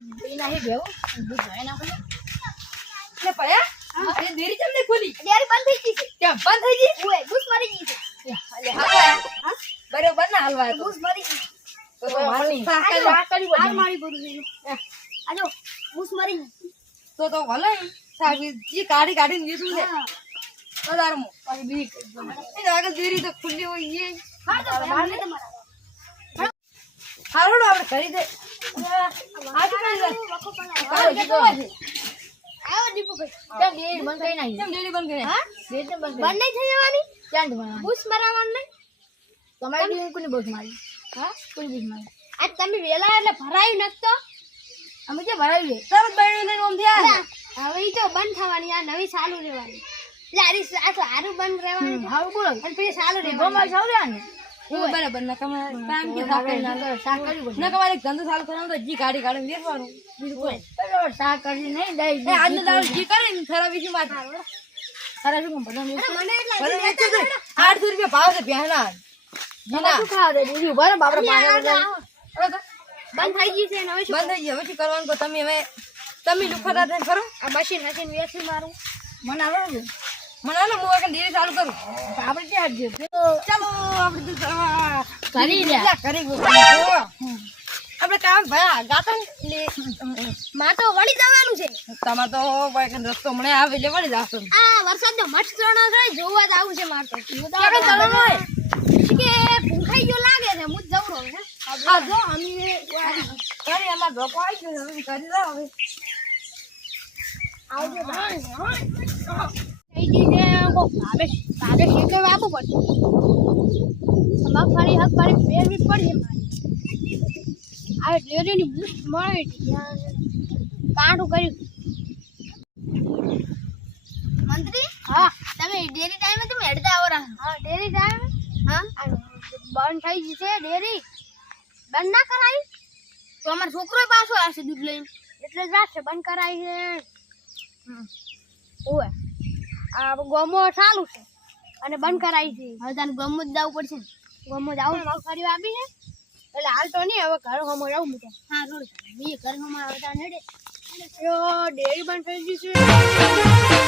દૂધ ભરાઈ નાખો ને. એટલે પયા એ ડેરી ખોલી? ડેરી બંધ થઈ ગઈ છે. કેમ? બંધ થઈ ગઈ? ઓય બૂસ મરી ગઈ છે. એટલે હલવા બરોબર ના હલવા તો. મરી ગઈ. તો તો મારી આ સાકર જો, આ કર્યું આ બધું. મારી બોલું આજો બૂસ મરી ગઈ. તો તો ભલે. સાબી જી કાઢી કાઢીને લીધું છે. બજારમાં પછી બીજી એ આગળ ડેરી તો ખુલ્લી હોય એ હા તો ભાઈ મને તમારા. હારું આપણે કરી દે. આજે જ તમારી કોની મારી હા કોની મારી તમે વેલા એટલે ભરાયું નતો અમે તરત ઓમ થયા હવે ઈ તો બંધ થવાની આ નવી ચાલુ રહેવાની. એટલે આ હારું બંધ રહેવાનું સારું બોલો. અને પછી ચાલુ રહેવાનું. ગોમાં સાવ રહ્યા ને હું બરાબર ન ના ના. ન ધંધો ચાલુ કરવાનો તો જી કાઢી બીજું બરાબર કરી નહીં દહીં આજનો દાડો જી કરે ને ખરા બીજી વાત. ખરા શું ને. આઠસો રૂપિયા ભાવ છે આ બધા. થઈ ગઈ છે હવે બંધ થઈ ગયું. હવે શું કરવાનું? તમે હવે તમે લુખોટા થઈને ખરો આ મશીન મશીન વેસી મારું. મને આવડે મને હાલો હું આગળ ડેરી ચાલુ કરું. આપણે ક્યાં હટજે? ચાલો આપણે કરી કરી આપણે કામ ભયા ગાતા ને? એટલે માં તો વળી જવાનું છે. તમારે તો ભાઈ રસ્તો મળે આવે એટલે વળી જાશો. આ વરસાદનો મસ્ત ચણો થાય જોવા જ આવું છે મારે તો. આપણે હોય? કે ભૂખાઈ ગયો લાગે છે હું જ જવું રહું હે. હા જો અમે કરી અમાર ધોકો આવી ગયો કરી દો હવે. આવજો ભાવે ભાવે આપવું પડશે. મગફળી હગફળી ફેરવી પડશે મારે. આ ડેરીની બુસ્ટ મળે કાંઠું કર્યું. મંત્રી હા. તમે ડેરી ટાઈમે તમે હેડતા આવો હા ડેરી ટાઈમે હા? બંધ થઈ ગઈ છે ડેરી. બંધ ના કરાવી તો અમારો છોકરો પાછો આવશે દૂધ લઈને. એટલે જ રાખશે બંધ કરાવી છે. ઓવે આ ગમો ચાલુ છે. અને બંધ કરાવી છે. હવે તારે ગમો જ જવું પડશે ગમો જ આવું ફરી આપી છે. એટલે હાલ તો નહીં હવે ઘર ગમો જવું મૂકે હા રોડ ઘર હમો હવે તારે હેડે ડેરી બંધ થઈ ગયું છે. મારો